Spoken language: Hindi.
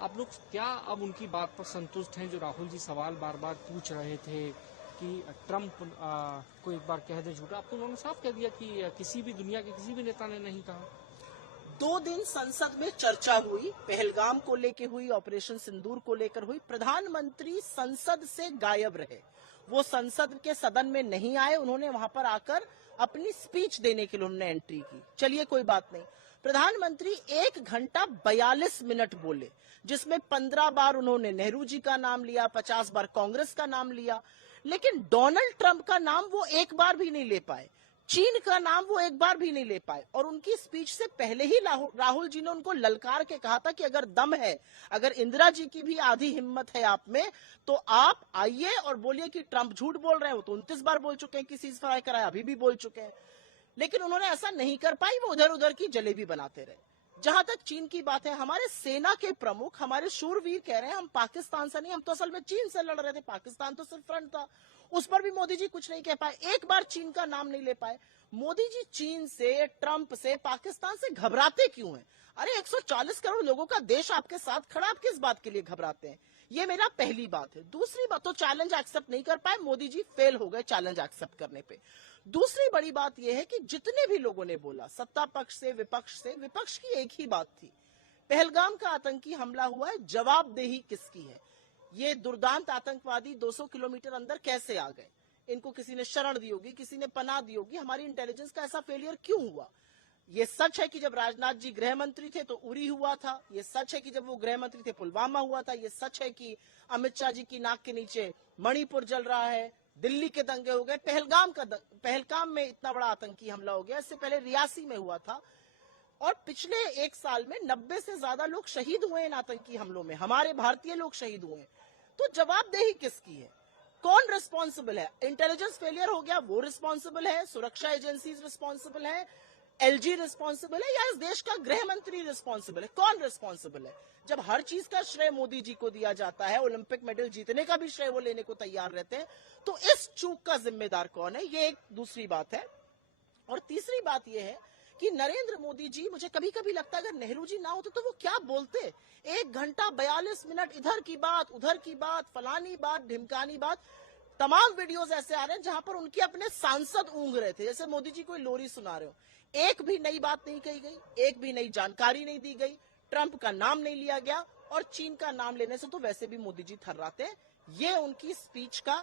आप लोग क्या अब उनकी बात पर संतुष्ट हैं जो राहुल जी सवाल बार बार पूछ रहे थे कि ट्रंप को एक बार कह दे झूठा? अब तो उन्होंने साफ कह दिया कि किसी भी दुनिया के किसी भी नेता ने नहीं कहा। 2 दिन संसद में चर्चा हुई, पहलगाम को लेकर हुई, ऑपरेशन सिंदूर को लेकर हुई। प्रधानमंत्री संसद से गायब रहे, वो संसद के सदन में नहीं आए। उन्होंने वहां पर आकर अपनी स्पीच देने के लिए उन्होंने एंट्री की। चलिए कोई बात नहीं, प्रधानमंत्री 1 घंटा 42 मिनट बोले, जिसमें 15 बार उन्होंने नेहरू जी का नाम लिया, 50 बार कांग्रेस का नाम लिया, लेकिन डोनाल्ड ट्रंप का नाम वो एक बार भी नहीं ले पाए, चीन का नाम वो एक बार भी नहीं ले पाए। और उनकी स्पीच से पहले ही राहुल जी ने उनको ललकार के कहा था कि अगर दम है, अगर इंदिरा जी की भी आधी हिम्मत है आप में, तो आप आइए और बोलिए कि ट्रंप झूठ बोल रहे हैं। वो तो 29 बार बोल चुके हैं कि सीज फायर कराया, अभी भी बोल चुके हैं, लेकिन उन्होंने ऐसा नहीं कर पाई। वो उधर उधर की जलेबी बनाते रहे। जहां तक चीन की बात है, हमारे सेना के प्रमुख, हमारे शूरवीर कह रहे हैं हम पाकिस्तान से नहीं, हम तो असल में चीन से लड़ रहे थे, पाकिस्तान तो सिर्फ फ्रंट था। उस पर भी मोदी जी कुछ नहीं कह पाए, एक बार चीन का नाम नहीं ले पाए। मोदी जी चीन से, ट्रंप से, पाकिस्तान से घबराते क्यों हैं? अरे 140 करोड़ लोगों का देश आपके साथ खड़ा, आप किस बात के लिए घबराते हैं? ये मेरा पहली बात है। दूसरी बात, तो चैलेंज एक्सेप्ट नहीं कर पाए, मोदी जी फेल हो गए चैलेंज एक्सेप्ट करने पे। दूसरी बड़ी बात यह है कि जितने भी लोगों ने बोला, सत्ता पक्ष से, विपक्ष की एक ही बात थी, पहलगाम का आतंकी हमला हुआ है, जवाबदेही किसकी है? ये दुर्दांत आतंकवादी 200 किलोमीटर अंदर कैसे आ गए? इनको किसी ने शरण दी होगी, किसी ने पनाह दी होगी। हमारी इंटेलिजेंस का ऐसा फेलियर क्यों हुआ? ये सच है कि जब राजनाथ जी गृह मंत्री थे तो उरी हुआ था, ये सच है कि जब वो गृह मंत्री थे पुलवामा हुआ था, ये सच है कि अमित शाह जी की नाक के नीचे मणिपुर जल रहा है, दिल्ली के दंगे हो गए, पहलगाम में इतना बड़ा आतंकी हमला हो गया, इससे पहले रियासी में हुआ था। और पिछले 1 साल में 90 से ज्यादा लोग शहीद हुए इन आतंकी हमलों में, हमारे भारतीय लोग शहीद हुए। तो जवाबदेही किसकी है? कौन रिस्पॉन्सिबल है? इंटेलिजेंस फेलियर हो गया, वो रिस्पॉन्सिबल है? सुरक्षा एजेंसीज रिस्पॉन्सिबल है? एलजी रिस्पॉन्सिबल है? या इस देश का गृह मंत्री रिस्पॉन्सिबल है? कौन रिस्पॉन्सिबल है? जब हर चीज का श्रेय मोदी जी को दिया जाता है, ओलंपिक मेडल जीतने का भी श्रेय वो लेने को तैयार रहते हैं, तो इस चूक का जिम्मेदार कौन है? ये एक दूसरी बात है। और तीसरी बात यह है कि नरेंद्र मोदी जी, मुझे कभी कभी लगता है अगर नेहरू जी ना होते तो वो क्या बोलते। 1 घंटा 42 मिनट इधर की बात, उधर की बात, फलानी बात, ढिमकानी बात। तमाम वीडियोस ऐसे आ रहे हैं जहां पर उनके अपने सांसद ऊंग रहे थे, जैसे मोदी जी कोई लोरी सुना रहे हो। एक भी नई बात नहीं कही गई, एक भी नई जानकारी नहीं दी गई, ट्रंप का नाम नहीं लिया गया, और चीन का नाम लेने से तो वैसे भी मोदी जी थर्राते हैं। ये उनकी स्पीच का